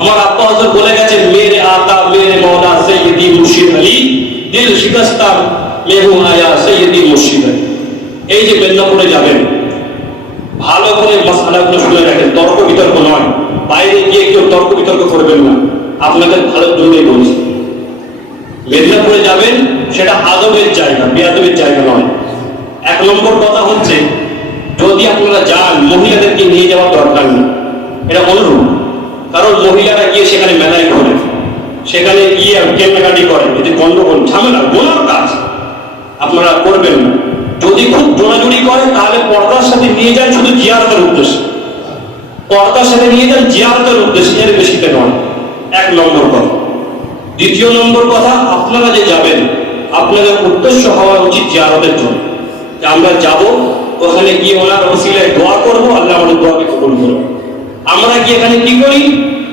আমার আব্বা হজরত বলে গেছে, মেরে আকা মেরে মৌলা সৈয়দি মুর্শিদ আলী, দিল শিকস্তা মেহু আয়া সৈয়দি মুর্শিদ আলী। এই যে মেদিনীপুরে যাবেন, ভালো করে মশালাগুলো শুনে রাখেন, তর্ক বিতর্ক নয়, বাইরে গিয়ে কেউ তর্ক বিতর্ক করবেন না, আপনাদের ভালোর জন্যই বলছি। মেদিনীপুরে যাবেন, সেটা আদবের জায়গা, বেয়াদবের জায়গা নয়। এক নম্বর কথা হচ্ছে, যদি আপনারা যান, মহিলাদেরকে নিয়ে যাওয়ার দরকার নেই, এটা অনুরূপ। কারণ মহিলারা গিয়ে সেখানে মেলায় ঘোরে, সেখানে গিয়ে কেনাকাটি করে, এতে গন্ডগোল ঝামেলা গোলার কাজ আপনারা করবেন না। যদি খুব জোরাজুরি করে তাহলে পর্দার সাথে নিয়ে যান, শুধু জিয়ারতের উদ্দেশ্যে, পর্দার সাথে নিয়ে যান জিয়ারতের উদ্দেশ্যে, এর বেশিতে নয়। এক নম্বর কথা। দ্বিতীয় নম্বর কথা, আপনারা যে যাবেন, আপনাদের উদ্দেশ্য হওয়া উচিত জিয়ারতের জন্য, যে আমরা যাব, ওখানে গিয়ে ওনার ওসিলায় দোয়া করবো, আল্লাহ আমাদের দোয়াকে কবুল করবো। আমরা কি এখানে কি করি,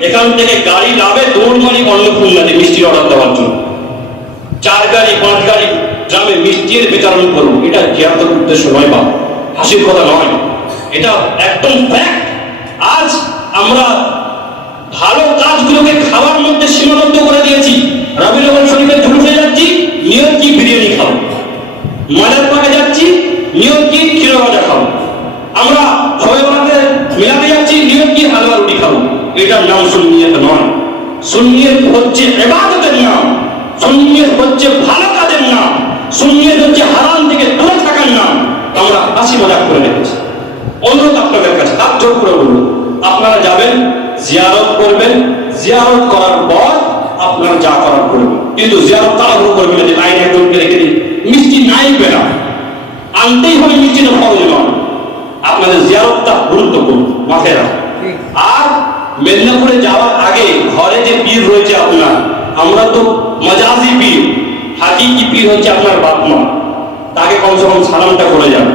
এখান থেকে গাড়ি লাভে দৌড় মারি অন্নপূর্ণাতে মিষ্টির অর্ডার দেওয়ার জন্য, 4 গাড়ি 5 গাড়ি গ্রামে মিষ্টির বিতরণ করবো। এটা জিয়ারতের উদ্দেশ্য নয়, বা হাসির কথা নয়, এটা একদম ফ্যাক্ট। আজ আমরা ভালো কাজগুলোকে খাওয়ার মধ্যে সীমাবদ্ধ করে দিয়েছি। রবিউল আউয়াল শরীফের জুলুসে যাচ্ছি, নিয়ত কি বিরিয়ানি খাবো, মাজার পাকে যাচ্ছি, নিয়ত কি ক্ষীর ভাজা খাবো, আমরা সবাই বরাতে মিলাতে যাচ্ছি, নিয়ত কি হালুয়া রুটি খাবো। এটার নাম সুন্নিয়ত নয়। সুন্নিয়ত হচ্ছে ইবাদতের নাম, সুন্নিয়ত হচ্ছে ভালো কাজের নাম, সুন্নিয়ত হচ্ছে হারাম থেকে দূরে থাকার নাম। আমরা হাসি মজাক করে রেখেছি। অনুরোধ আপনাদের কাছে, হাত জোর করে বলবো, আপনারা যাবেন, জিয়ারত করবেন, জিয়ারত করার পর আপনারা যা করার করবেন, কিন্তু জিয়ারত তাড়াহুড়ো করবেন যে লাইনে একজনকে রেখে দিন, মিষ্টি নাই পেলাম, আনতেই হবে, মিষ্টিটা ফরজ নয়। আপনাদের জিয়ারতটা গুরুত্বপূর্ণ, মাথায় রাখুন। আর মেদিনীপুরে যাওয়ার আগে ঘরে যে পীর রয়েছে আপনার, আমরা তো মজাজি পীর, হাকিকি পীর হচ্ছে আপনার বাপ মা, তাকে কমসে কম সালামটা করে যান।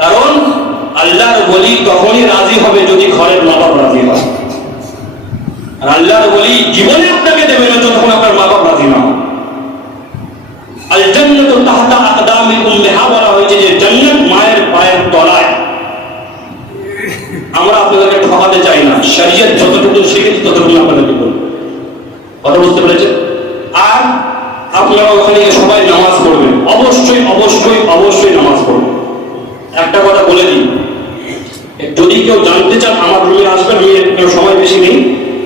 কারণ আল্লাহর ওলি তখনই রাজি হবে যদি ঘরের মা বাপ রাজি হয়। আর আল্লাহর ওলি জীবনে আপনাকে দেবে না যতক্ষণ আপনার মা বাপ রাজি না হয়। আল জান্নাতু তাহতা আকদামি উম্মাহা বলা হয়েছে যে জান্নাত মায়ের পায়ের তলায়। আমরা আপনাদেরকে ঠকাতে চাই না, শরীয়ত যতটুকু শিখেছি ততটুকু আপনাদেরকে বলবো, কথা বুঝতে পেরেছেন? আর আপনারা ওখানে সবাই নামাজ পড়বেন, অবশ্যই অবশ্যই অবশ্যই নামাজ পড়বেন। একটা কথা বলে দিই, যদি কেউ জানতে চান আমার রুমে আসবেন, আমি সময় বেশি নেই,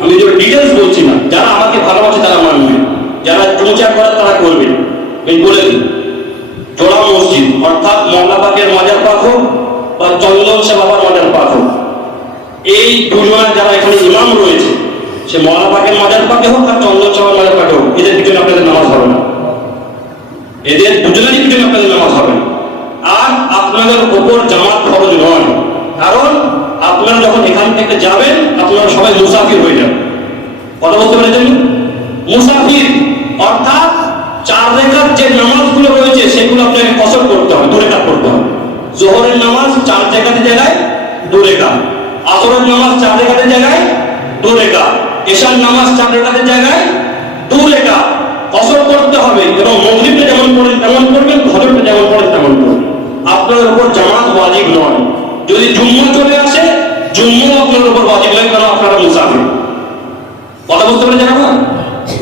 আমি যে ডিটেলস বলছি না, যারা আমাকে ভালোবাসে তারা মানবে, যারা প্রচার করার তারা করবে। আমি বলে দিই, জোড়া মসজিদ অর্থাৎ মওলা পাকের মাজার পাক হোক বা চন্দন শাহ বাবার মাজার পাক হোক, এই দুজনের যারা এখানে ইমাম রয়েছে, সে মওলা পাকের মাজার পাকে হোক আর চন্দন শাহ মাজার পাকে হোক, এদের পিছনে আপনাদের নামাজ হবে না, এদের দুজনেরই পিছনে আপনাদের নামাজ হবে না। আর আপনাদের উপর জামাত ফরজ নয়, কারণ আপনারা যখন এখান থেকে যাবেন আপনারা সবাই মুসাফির হয়ে যাবেন। কথা বলতে পেরেছেন? মুসাফির অর্থাৎ 4 রাকাত যে নামাজগুলো রয়েছে সেগুলো আপনাকে কসর করতে হবে, 2 রাকাত করতে হবে। যোহরের নামাজ 4 রাকাতের জায়গায় 2 রাকাত, আসরের নামাজ 4 রাকাতের জায়গায় 2 রাকাত, এশার নামাজ 4 রাকাতের জায়গায় 2 রাকাত কসর করতে হবে। এবং মাগরিবটা যেমন পড়েন তেমন করবেন, ফজরটা যেমন পড়েন তেমন করবেন। আপনাদের উপর জামাত ওয়াজিব নয়। যদি জুম্মা চলে আসে, জুম্মা আপনার উপর ওয়াজিব নয়, কারণ আপনারা মুসাফির। কথা বুঝতে পেরেছেন আপনারা?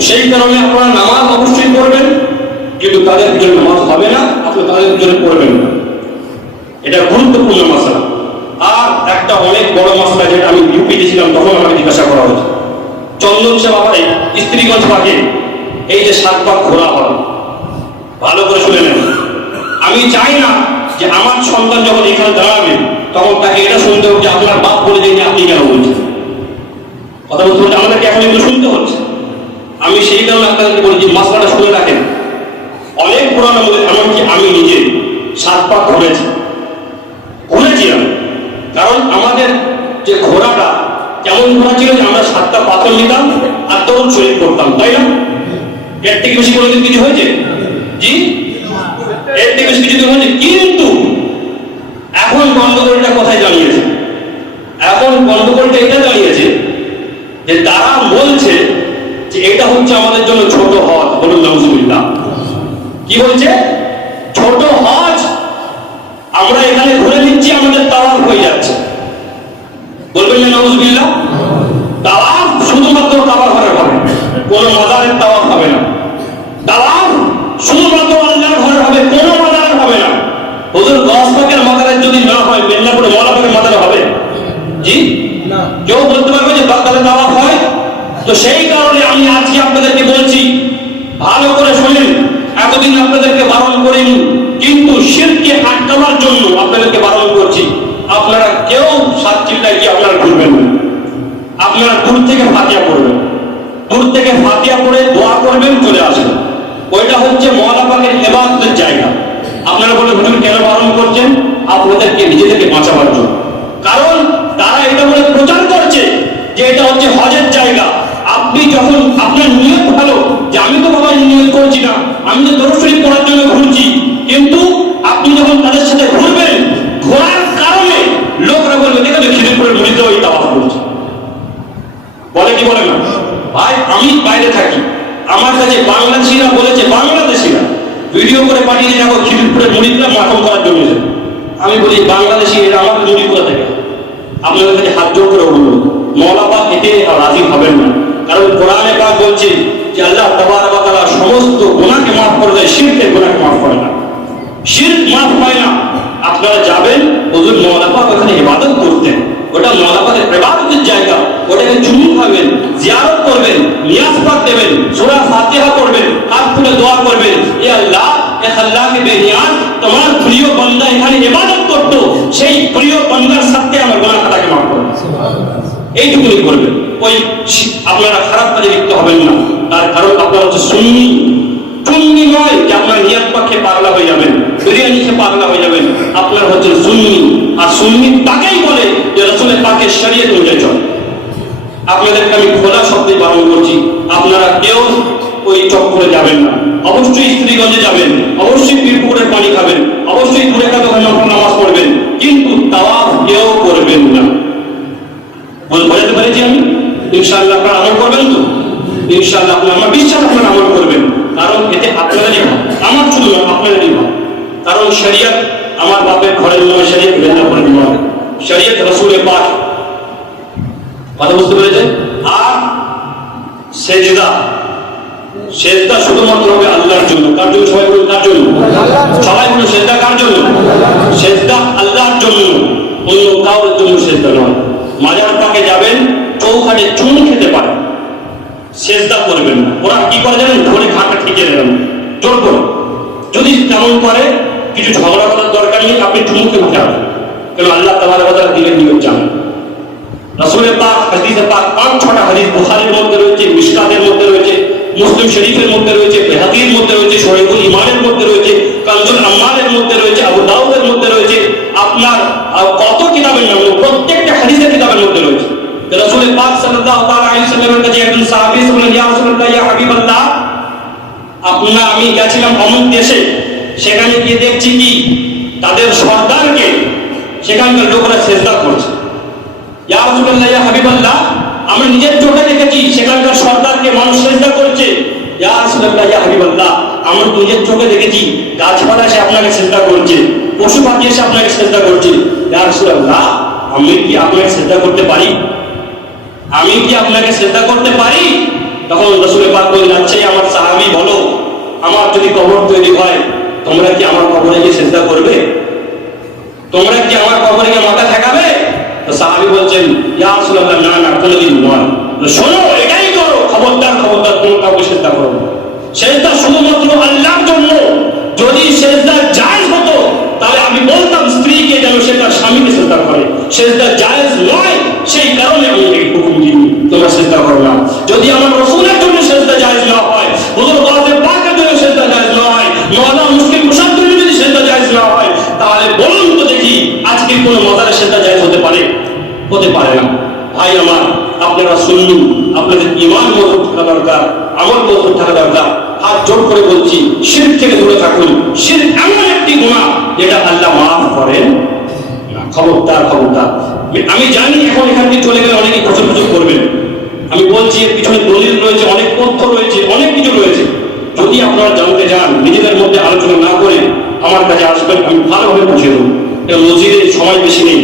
সেই কারণে আপনারা নামাজ অবশ্যই পড়বেন, কিন্তু তাদের পিছনে নামাজ হবে না, আপনি তাদের পিছনে পড়বেন না। এটা গুরুত্বপূর্ণ মাসলা। আর একটা অনেক বড় মাসলা, যেটা আমি ইউপিতে ছিলাম তখন আমাকে জিজ্ঞাসা করা হয়েছে, চন্দন শাহ বাবারে স্ত্রীগঞ্জ পাকে এই যে 7 পাক ঘোরা হয়, ভালো করে শুনে নেন। আমি চাই না যে আমার সন্তান যখন এখানে দাঁড়াবে তখন তাকে এটা শুনতে হবে যে আপনার বাপ বলে দিন, আপনি কেন বলছেন। কথা বলতে বলতে আমাদেরকে এখন এগুলো শুনতে হচ্ছে। আমি সেই কারণে আপনাদেরকে বলি যে মাসলাটা শুনে রাখেন। অনেক পুরানো বলে, এমনকি আমি নিজে 7 পাক ঘুরেছি আমি। কারণ আমাদের যে ঘোড়াটা কেমন ঘোড়া ছিল যে আমরা 7টা পাথর নিতাম আর দৌড় শরীর করতাম, তাই না? এর থেকে বেশি কোনোদিন কিছু হয়েছে? জি, এর থেকে বেশি কিছু হয়েছে। কিন্তু এখন গন্ডগোলটা কোথায় দাঁড়িয়েছে? এখন গন্ডগোলটা এটা দাঁড়িয়েছে যে তারা বলছে যে এটা হচ্ছে আমাদের জন্য ছোট হজ। বলুন নাউজুবিল্লাহ। কি বলছে? ছোট হজ আমরা এখানে ঘুরে নিচ্ছি, আমাদের তাওয়াফ হয়ে যাচ্ছে। বলবেন না নাউজুবিল্লাহ? তাওয়াফ শুধুমাত্র তাওয়াফ হবে, কোনো মাজারের তাওয়াফ হবে না। তাওয়াফ শুধুমাত্র আল্লাহর ঘরের হবে, কোনো মাজারের হবে না। হুজুর গস পাকের মাজারের যদি না হয়, মেদিনীপুরে মওলা পাকের মাজারে হবে? জি না। কেউ বলতে পারবে যে বাগদাদে তাওয়াফ হয়? তো সেই কারণে আমি আজকে আপনাদেরকে বলছি, ভালো করে শুনেন। এতদিন আপনাদেরকে বারণ করিনি, কিন্তু শিরকে আটকাবার জন্য আপনাদেরকে বারণ করছি। আপনারা কেউ সাত চিল্লায় গিয়ে আপনারা ঘুরবেন না। আপনারা দূর থেকে ফাতিহা পড়বেন, দূর থেকে ফাতিহা পড়ে দোয়া করবেন, চলে আসবেন। ওইটা হচ্ছে মওলা পাকের ইবাদতের জায়গা। আপনারা বলে হুজুর কেন বারণ করছেন? আপনাদেরকে নিজেদেরকে বাঁচাবার জন্য। কারণ তারা এটা বলে প্রচার করছে যে এটা হচ্ছে হজের জায়গা। আপনি যখন আপনার নিয়ত ভালো যে আমি তো বাবা নিয়ত করছি না, আমি তো দরুদ শরীফ পড়ার জন্য ঘুরছি, কিন্তু আপনি যখন তাদের সাথে ঘুরবেন, ঘোরার কারণে লোকরা বলবে দেখো যে খিদিরপুরের মুরিদ ওই তাওয়াফ করছে। বলে কি বলে না? ভাই আমি বাইরে থাকি, আমার কাছে বাংলাদেশিরা বলেছে, বাংলাদেশিরা ভিডিও করে পাঠিয়ে দেখো খিদিরপুরের মুরিদরা মাতম করার জন্য। আমি বলি বাংলাদেশি এরা আমাদের মুরিদ কোথা থেকে? আপনাদের কাছে হাত জোর করে অনুরোধ, মওলা পাক এতে রাজি হবেন না। কারণ কোরআনে পাক বলছে যে আল্লাহ তাবারক ওয়া তাআলা সমস্ত গুনাহকে মাফ করে দেয়, শিরকের গুনাহকে মাফ করে না। শিরক মাফ হয় না। আপনারা যাবেন, হুজুর মওলা পাক ওখানে ইবাদত করতেন, ওটা মওলা পাকের ইবাদতের জায়গা, ওটাকে চুমু খাবেন, জিয়ারত করবেন, নিয়াজ পাক দেবেন, সূরা ফাতিহা পড়বেন, হাত তুলে দোয়া করবেন, এ আল্লাহ এ খাল্লাকে বেনিয়াজ তোমার প্রিয় বান্দা এখানে ইবাদত করত, সেই প্রিয় বান্দার সাথে আমার গুনাহ খাতাকে মাফ করুন। এইটুকুই করবেন। ওই আপনারা খারাপ কাজে লিপ্ত হবেন না। তার কারণ আপনারা হচ্ছে সুন্নি। সুন্নি নয় যে আপনার নিয়াত পাকে পাগলা হয়ে যাবেন, বিরিয়ানি খেয়ে পাগলা হয়ে যাবেন। আপনার হচ্ছে সুন্নি। আর সুন্নি তাকেই বলে যে রাসূলের পাকের শরীয়ত অনুযায়ী চলে। আপনাদেরকে আমি খোলা শব্দে বারণ করছি, আপনারা কেউ ওই চক্করে যাবেন না। অবশ্যই স্ত্রীগঞ্জে যাবেন, অবশ্যই পীরপুকুরের পানি খাবেন, অবশ্যই দূরে একটা দোকানে নামাজ পড়বেন, কিন্তু তাওয়াফ কেউ করবেন না। বলতে পেরেছি আমি? ইনশাআল্লাহ আপনারা আমল করবেন তো? ইনশাআল্লাহ আমার বিশ্বাস আপনারা আমল করবেন। কারণ এতে আপনাদেরই ভালো, আমার জন্য আপনাদেরই ভালো। কারণ শরীয়ত আমার বাপের ঘরের নয়, শরীয়ত মেদিনীপুরের নয়, শরীয়ত রাসূলের পাক। কথা বুঝতে পেরেছেন? আর সেজদা, সেজদা শুধুমাত্র হবে আল্লাহর জন্য। কার জন্য? সবাই বলুন কার জন্য? সবাই বলুন সেজদা কার জন্য? সেজদা আল্লাহর জন্য, অন্য কারোর জন্য সেজদা নয়। মাজার পাকে যাবেন, চৌখানে চুন খেতে পারেন, সেজদা করবেন না। ওরা কি করে জানেন? ধরে ঘাটটা ঠেকে নেবেন জোর করে। যদি তেমন করে, কিছু ঝগড়া করার দরকার নেই, আপনি চুমুকে উঠাবেন। কেন? আল্লাহ তাবারক ওয়া তাআলা দিলের নিয়ম জানেন। রাসূলের পাক হাদিসে পাক 5-6টা হাদিস বুখারীর মধ্যে রয়েছে, মিশকাতের মধ্যে রয়েছে, মুসলিম শরীফের মধ্যে রয়েছে, বাইহাকির মধ্যে রয়েছে, শরীহুল ঈমানের মধ্যে রয়েছে, কানজুল আম্মালের মধ্যে রয়েছে, আবু দাউদের মধ্যে রয়েছে। আপনার কত কিতাবের নাম, প্রত্যেকটা হাদিসের কিতাবের মধ্যে রয়েছে। রাসূল পাক সাল্লাল্লাহু তাআলা আলাইহি ওয়াসাল্লামের কাছে একজন সাহাবী বললেন, ইয়া রাসূলুল্লাহ, ইয়া হাবিবাল্লাহ, আমি গেছিলাম অমুক দেশে, সেখানে গিয়ে দেখছি কি তাদের সরদারকে সেখানকার লোকেরা সেজদা করছে। ইয়া রাসূলুল্লাহ, ইয়া হাবিবাল্লাহ, আমরা নিজের চোখে দেখেছি সেখানকার সরদারকে মানুষ সেজদা করছে। ইয়া রাসূলুল্লাহ, ইয়া হাবিবাল্লাহ, আমরা নিজের চোখে দেখেছি গাছপালা এসে আপনাকে সেজদা করছে, পশু পাখি এসে আপনাকে সেজদা করছে। ইয়া রাসূলুল্লাহ, আমি কি আপনাকে সেজদা করতে পারি? আমি কি আপনাকে সেজদা করতে পারি? তখন রাসূল পাক বললেন, আচ্ছা আমার সাহাবী বলো, আমার যদি কবর তৈরি হয়, তোমরা কি আমার কবরে গিয়ে সেজদা করবে? তোমরা কি আমার কবরে গিয়ে মাথা ঠেকাবে? তো সাহাবী বলছেন, ইয়া রাসূলুল্লাহ, না না, কোনোদিন নয়। শোনো, এটাই করো, খবরদার খবরদার কোনো কাউকে সেজদা করো না। সেজদা শুধুমাত্র আল্লাহর জন্য। যদি সেজদা জায়েজ হতো, তাহলে আমি বলতাম স্ত্রীকে যেন সে তার স্বামীকে সেজদা করে। সেজদা জায়েজ নয়, সেই কারণে আমি এই হুকুম দিই, তোমরা সেজদা করো না। যদি আমার রাসূলের জন্য সেজদা জায়েজ না হয়, হুজুর পাকের জন্য সেজদা জায়েজ না হয়, মওলানা মুশকিল কুশার জন্য যদি সেজদা জায়েজ না হয়, তাহলে বলুন তো দেখি আজকে কোন মাজারে সেজদা জায়েজ হতে পারে? হতে পারে না। ভাই আমার, আপনারা শুনুন, আপনাদের ঈমান মজবুত থাকা দরকার, আমল মজবুত থাকা দরকার। হাত জোর করে বলছি, শিরক থেকে দূরে থাকুন। শিরক এমন একটি গুনাহ যেটা আল্লাহ মাফ করেন না। খবরদার খবরদার। আমি জানি এখন এখান থেকে চলে গেলে অনেকে প্রচুর করবেন। আমি বলছি এর পিছনে দলিল রয়েছে, অনেক তথ্য রয়েছে, অনেক কিছু রয়েছে। যদি আপনারা জানতে চান, নিজেদের মধ্যে আলোচনা না করে আমার কাছে আসবেন, আমি ভালোভাবে বুঝিয়ে দেবো। মসজিদের সময় বেশি নেই,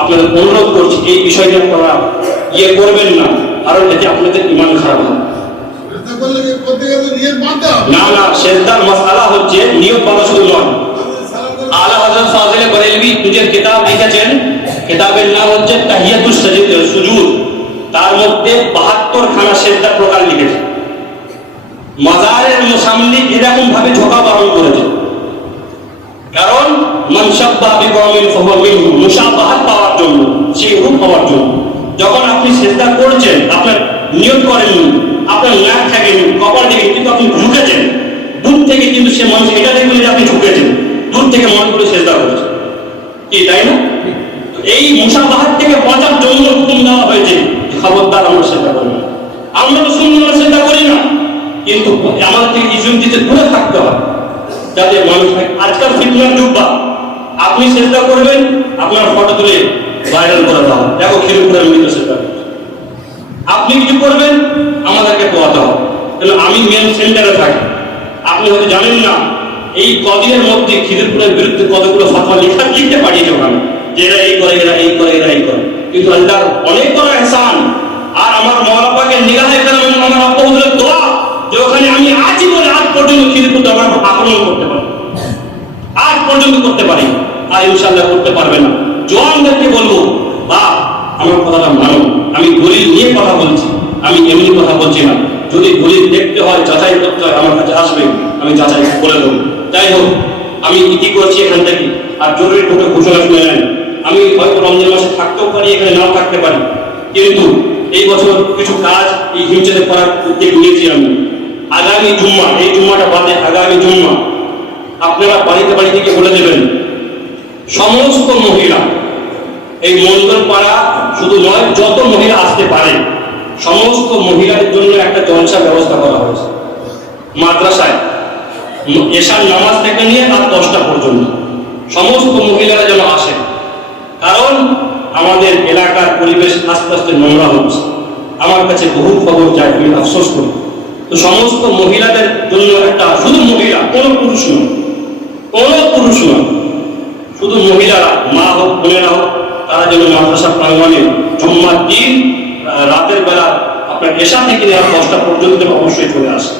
আপনাদের অনুরোধ করছি এই বিষয়টা আপনারা করবেন না, কারণ এতে আপনাদের ইমান খারাপ হবে। না না, সেজদার মাসআলা হচ্ছে নিয়ত বাঁধা শুধু নয়। আলা হযরত ফাজিল বরেলভী নিজের কিতাব লিখেছেন, কিতাবের নাম হচ্ছে তাহিয়াতুস সুজুদ, তার মধ্যে 72 খানা সেজদার প্রকার লিখেছে। মাজারের সামনে এরকম ভাবে ঝোঁকা বারণ করেছে, কারণ মান শাব্বাহা বিকওমিন ফাহুয়া মিনহুম, মুশাবাহাত পাওয়ার জন্য, সেই রূপ পাওয়ার জন্য। যখন আপনি সেজদা করছেন, আপনার নিয়ত করেননি, আপনার নাক থাকেনি, কপাল থেকে, কিন্তু আপনি ঝুঁকেছেন দূর থেকে, কিন্তু সে মানুষ এটা দেখবেন যে আপনি ঝুঁকেছেন, দূর থেকে মনে করে সেজদা করেছেন, কি তাই না? এই মুশাবাহাত থেকে বাঁচার জন্য হুকুম দেওয়া হয়েছে, খবরদার আমরা সেজদা করি না। আমরা তো সুন্নাহ সেজদা করি না, কিন্তু আমাদের থেকে ইজুম দিতে দূরে থাকতে হবে, যাতে মানুষ আজকাল ফিতনার যুগ, আপনি চেষ্টা করবেন আপনার ফটো তুলে ভাইরাল করে দেওয়া, দেখো খিলপুরের মৃত চেষ্টা করছে। আপনি কিছু করবেন, আমাদেরকে পোয়াতে হবে। তাহলে আমি মেন সেন্টারে থাকি, আপনি হয়তো জানেন না এই কদিনের মধ্যে খিলপুরের বিরুদ্ধে কতগুলো ফতোয়া লিখতে পাঠিয়েছে ওখানে, যে এরা এই করে, এরা এই করে, এরা এই করে। কিন্তু আল্লাহর অনেক বড় ইহসান, আর আমার মওলা পাকের নিগাহে কারণে আমার আব্বা হুজুরের দোয়া যে ওখানে আমি আজীবন আজ পর্যন্ত খিলপুর আমার আক্রমণ করতে পারি, আজ পর্যন্ত করতে পারি, আর ইনশাআল্লাহ করতে পারবে না। জওয়ানদেরকে বলবো, বা আমার কথাটা মানো, আমি দলিল নিয়ে কথা বলছি, আমি এমনি কথা বলছি না। যদি দলিল দেখতে হয়, যাচাই করতে হয়, আমার কাছে আসবে, আমি যাচাই করে দেবো। যাই হোক, আমি কি করছি এখান থেকে, আর জরুরি ঢুকে ঘোষণা শুনে নেন। আমি হয়তো রমজান মাসে থাকতেও পারি, এখানে নাও থাকতে পারি, কিন্তু এই বছর কিছু কাজ এই হিমচেতে করার উদ্যোগ নিয়েছি আমি। আগামী জুম্মা, এই জুম্মাটা বাদে আগামী জুম্মা আপনারা বাড়িতে বাড়ি থেকে বলে দেবেন, সমস্ত মহিলা, এই মন্ডল পাড়া শুধু নয়, যত মহিলা আসতে পারে সমস্ত মহিলাদের জন্য একটা জলসা ব্যবস্থা করা হয়েছে মাদ্রাসায়, এশার নামাজ থেকে নিয়ে রাত 10টা পর্যন্ত সমস্ত মহিলারা যেন আসে। কারণ আমাদের এলাকার পরিবেশ আস্তে আস্তে নোংরা হচ্ছে, আমার কাছে বহু খবর যায়, আমি আফসোস করি। তো সমস্ত মহিলাদের জন্য একটা, শুধু মহিলা, কোনো পুরুষ নয়, কোনো পুরুষ নয়, শুধু মহিলারা, মা হোক বোনেরা হোক, তারা যেন মাদ্রাসা প্রাঙ্গণে জুম্মার দিন রাতের বেলা আপনার এশা থেকে 10টা পর্যন্ত অবশ্যই চলে আসে।